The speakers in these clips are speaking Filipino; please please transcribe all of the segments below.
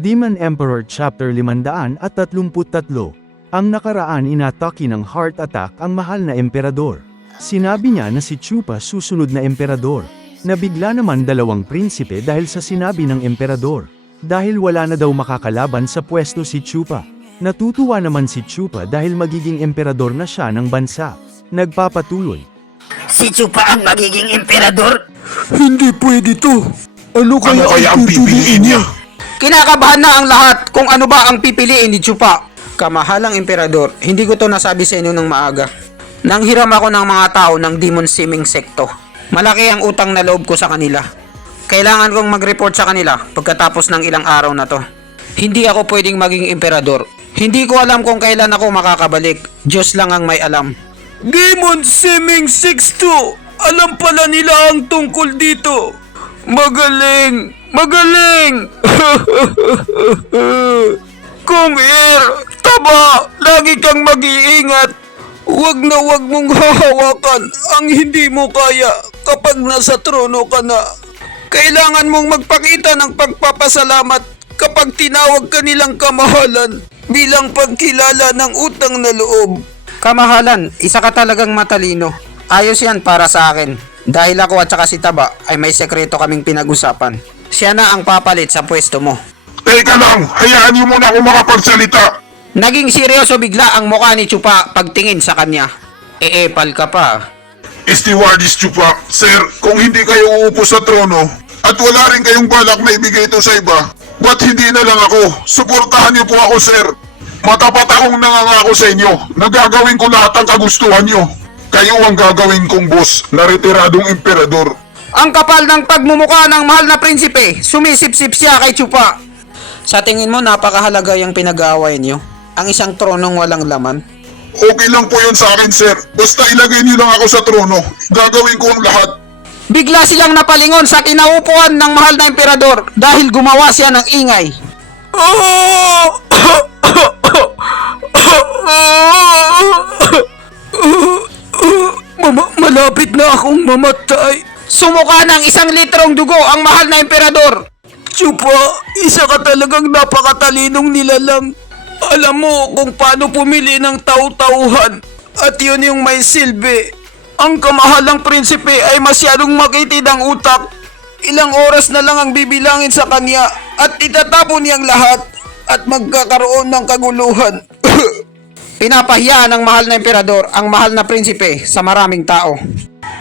Demon Emperor Chapter 533. Ang nakaraan inatake ng heart attack ang mahal na emperador. Sinabi niya na si Chupa susunod na emperador. Nabigla naman dalawang prinsipe dahil sa sinabi ng emperador. Dahil wala na daw makakalaban sa pwesto si Chupa. Natutuwa naman si Chupa dahil magiging emperador na siya ng bansa. Nagpapatuloy. Si Chupa ang magiging emperador? Hindi pwede to. Ano kaya ang pipiliin niya? Kinakabahan na ang lahat kung ano ba ang pipiliin ni Chupa. Kamahalang emperador, hindi ko to nasabi sa inyo ng maaga. Nanghiram ako ng mga tao ng Demon Simming Sekto. Malaki ang utang na loob ko sa kanila. Kailangan kong mag-report sa kanila pagkatapos ng ilang araw na to. Hindi ako pwedeng maging emperador. Hindi ko alam kung kailan ako makakabalik. Diyos lang ang may alam. Demon Simming Sekto! Alam pala nila ang tungkol dito. Magaling! Magaling! Kung taba, lagi kang mag-iingat. Huwag na huwag mong hahawakan ang hindi mo kaya kapag nasa trono ka na. Kailangan mong magpakita ng pagpapasalamat kapag tinawag ka nilang kamahalan bilang pagkilala ng utang na loob. Kamahalan, isa ka talagang matalino. Ayos yan para sa akin. Dahil ako at saka si Taba ay may sekreto kaming pinag-usapan. Siya na ang papalit sa pwesto mo. Teka lang, hayaan niyo muna ako makapagsalita. Naging seryoso bigla ang mukha ni Chupa pagtingin sa kanya. Eepal ka pa. Stewardess Chupa, sir, kung hindi kayo uupo sa trono at wala rin kayong balak na ibigay ito sa iba, ba't hindi na lang ako? Suportahan niyo po ako, sir. Matapat akong nangangako sa inyo na gagawin ko lahat ang kagustuhan niyo. Kayo ang gagawin kong boss na retiradong emperador. Ang kapal ng pagmumukha ng mahal na prinsipe, sumisip-sip siya kay Chupa. Sa tingin mo napakahalaga yung pinag-aaway niyo? Ang isang tronong walang laman? Okay lang po yun sa akin, sir. Basta ilagay niyo lang ako sa trono. Gagawin ko ang lahat. Bigla silang napalingon sa kinaupuan ng mahal na emperador dahil gumawa siya ng ingay. Malapit na akong mamatay. Sumuka ng 1 litrong dugo ang mahal na emperador. Chupa, isa ka talagang napakatalinong nilalang. Alam mo kung paano pumili ng tau-tauhan. At yun yung may silbi. Ang kamahalang prinsipe ay masyadong makitid ang utak. Ilang oras na lang ang bibilangin sa kanya at itatapon niyang lahat at magkakaroon ng kaguluhan. Pinapahiya ng mahal na emperador ang mahal na prinsipe sa maraming tao.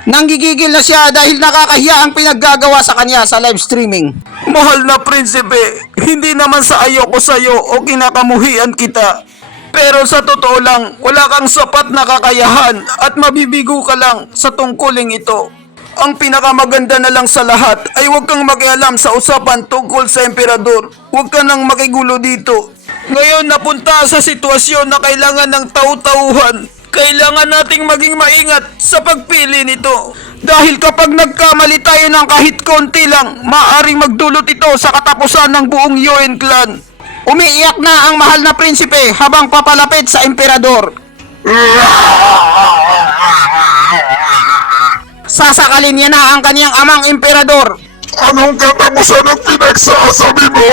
Nanggigigil na siya dahil nakakahiya ang pinaggagawa sa kanya sa live streaming. Mahal na prinsipe, hindi naman sa ayoko sa'yo o kinakamuhian kita. Pero sa totoo lang, wala kang sapat na kakayahan at mabibigo ka lang sa tungkuling ito. Ang pinakamaganda na lang sa lahat ay huwag kang makialam sa usapan tungkol sa emperador. Huwag ka nang makigulo dito. Ngayon napunta sa sitwasyon na kailangan ng tau-tauhan. Kailangan nating maging maingat sa pagpili nito. Dahil kapag nagkamali tayo ng kahit konti lang, maaaring magdulot ito sa katapusan ng buong Yoen clan. Umiiyak na ang mahal na prinsipe habang papalapit sa emperador. Sasakalin niya na ang kaniyang amang emperador. Anong katapusan ang pinagsasabi mo?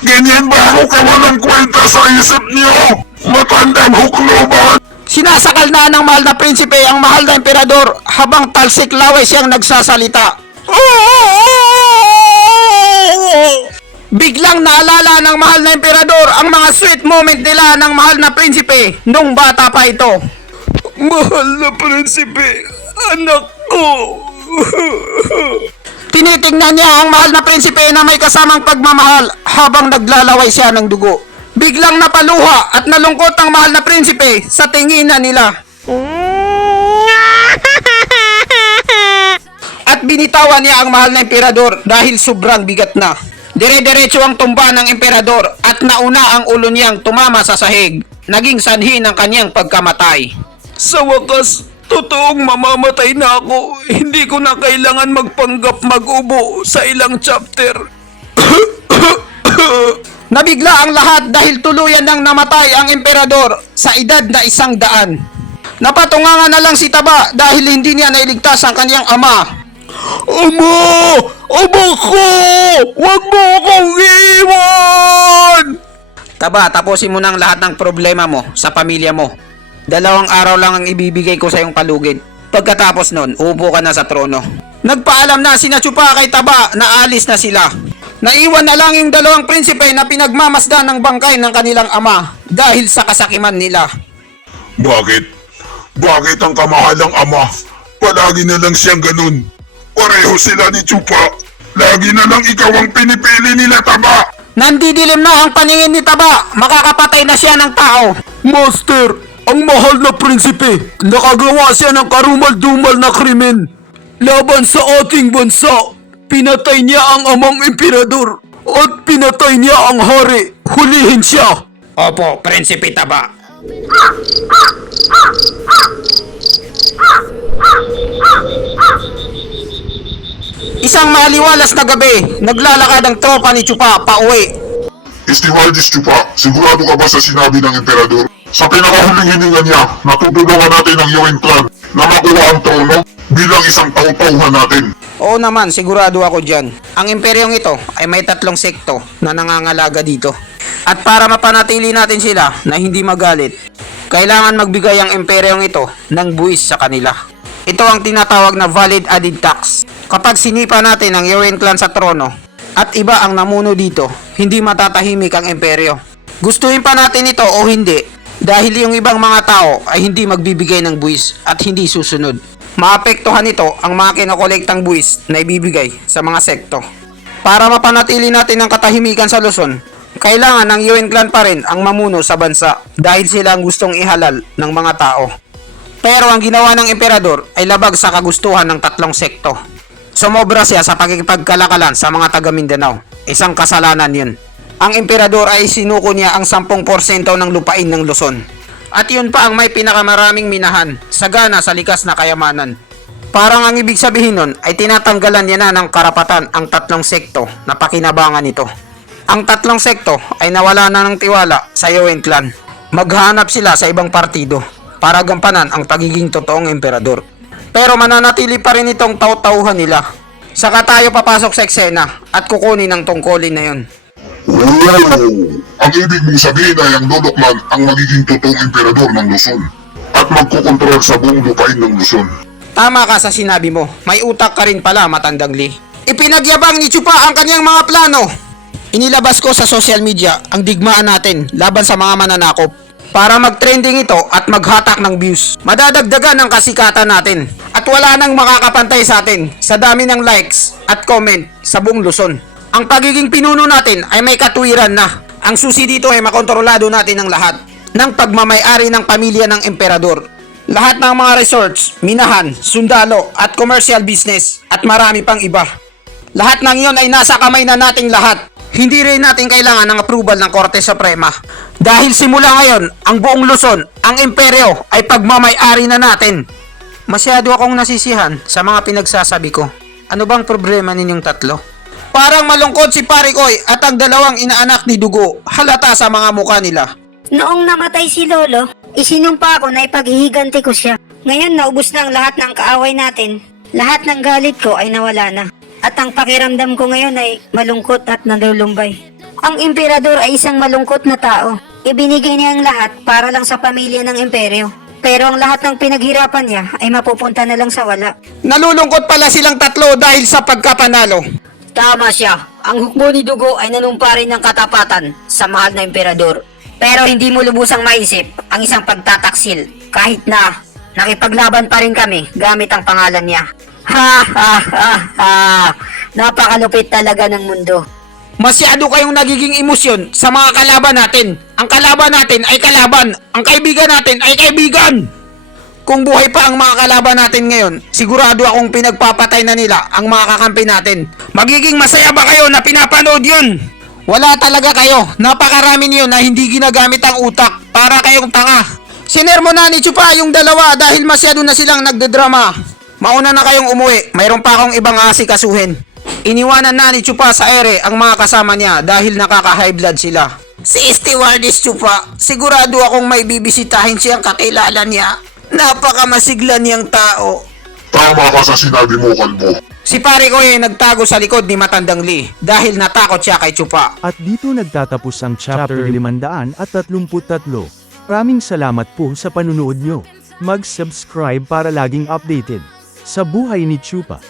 Ganyan ba ako kawalang kwenta sa isip niyo? Matandang hukluban! Sinasakal na ng mahal na prinsipe ang mahal na emperador habang talsik laway siyang nagsasalita. Biglang naalala ng mahal na emperador ang mga sweet moment nila ng mahal na prinsipe nung bata pa ito. Mahal na prinsipe, anak ko. Tinitingnan niya ang mahal na prinsipe na may kasamang pagmamahal habang naglalaway siya ng dugo. Biglang napaluha at nalungkot ang mahal na prinsipe sa tinginan nila. At binitawan niya ang mahal na emperador dahil sobrang bigat na. Dire-diretso ang tumba ng emperador at nauna ang ulo niyang tumama sa sahig. Naging sanhi ng kanyang pagkamatay. Sa wakas, totoong mamamatay na ako. Hindi ko na kailangan magpanggap mag-ubo sa ilang chapter. Nabigla ang lahat dahil tuluyan nang namatay ang emperador sa edad na 100. Napatungangan na lang si Taba dahil hindi niya nailigtas ang kanyang ama. Ama! Ama ko! Huwag mo akong iwan! Taba, tapusin mo na ang lahat ng problema mo sa pamilya mo. 2 araw lang ang ibibigay ko sa iyong palugid. Pagkatapos nun, uupo ka na sa trono. Nagpaalam na sina Chupa kay Taba na alis na sila. Naiwan na lang yung 2 prinsipe na pinagmamasdan ng bangkay ng kanilang ama dahil sa kasakiman nila. Bakit? Bakit ang kamahalang ama? Palagi na lang siyang ganun. Pareho sila ni Chupa. Lagi na lang ikaw ang pinipili nila, Taba. Nandidilim na ang paningin ni Taba. Makakapatay na siya ng tao. Master, ang mahal na prinsipe, nakagawa siya ng karumal-dumal na krimen. Laban sa ating bansa, pinatay niya ang amang emperador at pinatay niya ang hari. Hulihin siya. Opo, Prinsipe Taba. Isang maliwalas na gabi, naglalakad ang tropa ni Chupa pauwi. Estimaldis Chupa, sigurado ka ba sa sinabi ng emperador? Sa pinakahuling hininga niya, natutulungan natin ang Yuan clan na makuha ang trono bilang isang tautuhan natin. Oo naman, sigurado ako dyan. Ang imperyong ito ay may 3 sekto na nangangalaga dito. At para mapanatili natin sila na hindi magalit, kailangan magbigay ang imperyong ito ng buwis sa kanila. Ito ang tinatawag na valid added tax. Kapag sinipa natin ang Yuan clan sa trono at iba ang namuno dito, hindi matatahimik ang imperyo. Gustuhin pa natin ito o hindi, dahil yung ibang mga tao ay hindi magbibigay ng buwis at hindi susunod. Maapektuhan nito ang mga kinokolektang buwis na ibibigay sa mga sekto. Para mapanatili natin ang katahimikan sa Luzon, kailangan ng Yuan clan pa rin ang mamuno sa bansa dahil sila ang gustong ihalal ng mga tao. Pero ang ginawa ng emperador ay labag sa kagustuhan ng 3 sekto. Sumobra siya sa pagkikipagkalakalan sa mga taga Mindanao. Isang kasalanan yun. Ang emperador ay sinuko niya ang 10% ng lupain ng Luzon. At yun pa ang may pinakamaraming minahan, sagana sa likas na kayamanan. Parang ang ibig sabihin nun ay tinatanggalan niya na ng karapatan ang 3 sekto na pakinabangan nito. Ang 3 sekto ay nawala na ng tiwala sa Yuan clan. Maghanap sila sa ibang partido para gampanan ang pagiging totoong emperador. Pero mananatili pa rin itong taw-tauhan nila. Saka tayo papasok sa eksena at kukunin ang tungkulin na yun. Wow! Ang ibig mong sabihin ay ang Lolo clan ang magiging totoong emperador ng Luzon at magkukontrol sa buong lupain ng Luzon. Tama ka sa sinabi mo. May utak ka rin pala, Matandang Lee. Ipinagyabang ni Chupa ang kanyang mga plano. Inilabas ko sa social media ang digmaan natin laban sa mga mananakop para mag-trending ito at maghatak ng views. Madadagdagan ang kasikatan natin at wala nang makakapantay sa atin sa dami ng likes at comment sa buong Luzon. Ang pagiging pinuno natin ay may katuwiran na. Ang susi dito ay makontrolado natin ang lahat ng pagmamayari ng pamilya ng emperador. Lahat ng mga resorts, minahan, sundalo at commercial business at marami pang iba. Lahat ng iyon ay nasa kamay na nating lahat. Hindi rin natin kailangan ng approval ng Korte Suprema. Dahil simula ngayon, ang buong Luzon, ang imperyo ay pagmamayari na natin. Masyado akong nasisihan sa mga pinagsasabi ko. Ano bang problema ninyong 3? Parang malungkot si Parikoy at ang 2 inaanak ni Dugo, halata sa mga mukha nila. Noong namatay si Lolo, isinumpa ko na ipaghihiganti ko siya. Ngayon naubos na ang lahat ng kaaway natin. Lahat ng galit ko ay nawala na. At ang pakiramdam ko ngayon ay malungkot at nalulumbay. Ang emperador ay isang malungkot na tao. Ibinigay niya ang lahat para lang sa pamilya ng imperyo. Pero ang lahat ng pinaghirapan niya ay mapupunta na lang sa wala. Nalulungkot pala silang 3 dahil sa pagkapanalo. Tama siya. Ang hukbo ni Dugo ay nanumpa rin ng katapatan sa mahal na emperador. Pero hindi mo lubusang maisip ang isang pagtataksil kahit na nakipaglaban pa rin kami gamit ang pangalan niya. Ha ha ha ha! Napakalupit talaga ng mundo. Masyado kayong nagiging emosyon sa mga kalaban natin. Ang kalaban natin ay kalaban. Ang kaibigan natin ay kaibigan. Kung buhay pa ang mga kalaban natin ngayon, sigurado akong pinagpapatay na nila ang mga kakampi natin. Magiging masaya ba kayo na pinapanood yun? Wala talaga kayo. Napakarami niyo na hindi ginagamit ang utak para kayong tanga. Sinermo na ni Chupa yung 2 dahil masyado na silang nagdedrama. Mauna na kayong umuwi. Mayroon pa akong ibang asikasuhin. Iniwanan na ni Chupa sa ere ang mga kasama niya dahil nakaka-high blood sila. Si Stewardess Chupa, sigurado akong may bibisitahin siyang kakilala niya. Napakamasigla niyang tao. Tama ka sa sinabi mo, Kalbo. Si pare ko ay nagtago sa likod ni Matandang Lee dahil natakot siya kay Chupa. At dito nagtatapos ang chapter 533. Maraming salamat po sa panunood nyo. Mag-subscribe para laging updated sa buhay ni Chupa.